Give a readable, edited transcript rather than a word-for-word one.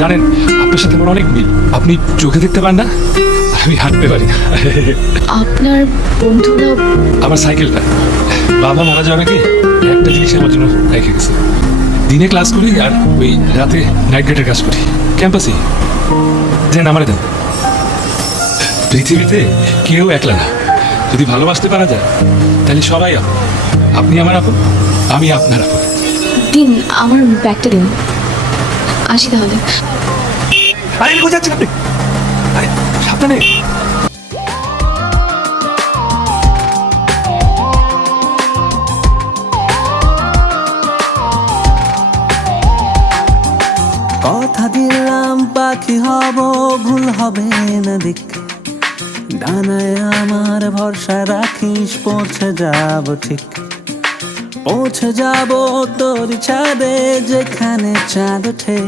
জানেন, আপনার সাথে আমার অনেক মিল। আপনি চোখে দেখতে পান না, আমি হাঁটতে পারি না। আপনার বন্ধুরা? আমার সাইকেলটা বাবা মারা যাওয়ার আগে একটা জিনিস আমার জন্য রেখে গেছে। দিনে ক্লাস করি আর ওই রাতে নাইট গার্ডের কাজ করি ক্যাম্পাসে। দেন আমারে দেন। পৃথিবীতে কেউ একলা না। যদি ভালোবাসতে পারা যায় তাহলে সবাই আপন। আপনি আমার আপন, আমি আপনার আপন। দিন, আমার ব্যাগটা দিন। আসি তাহলে। আরে বোঝাচ্ছেন আপনি, আরে সাবধানে। কথা দিলাম পাখি হব, ভুল হবে না দিক। ডানায় আমার ভরসা রাখিস, পৌঁছে যাব ঠিক। পৌঁছে যাব তোর ছাদে, যেখানে চাঁদ ওঠে।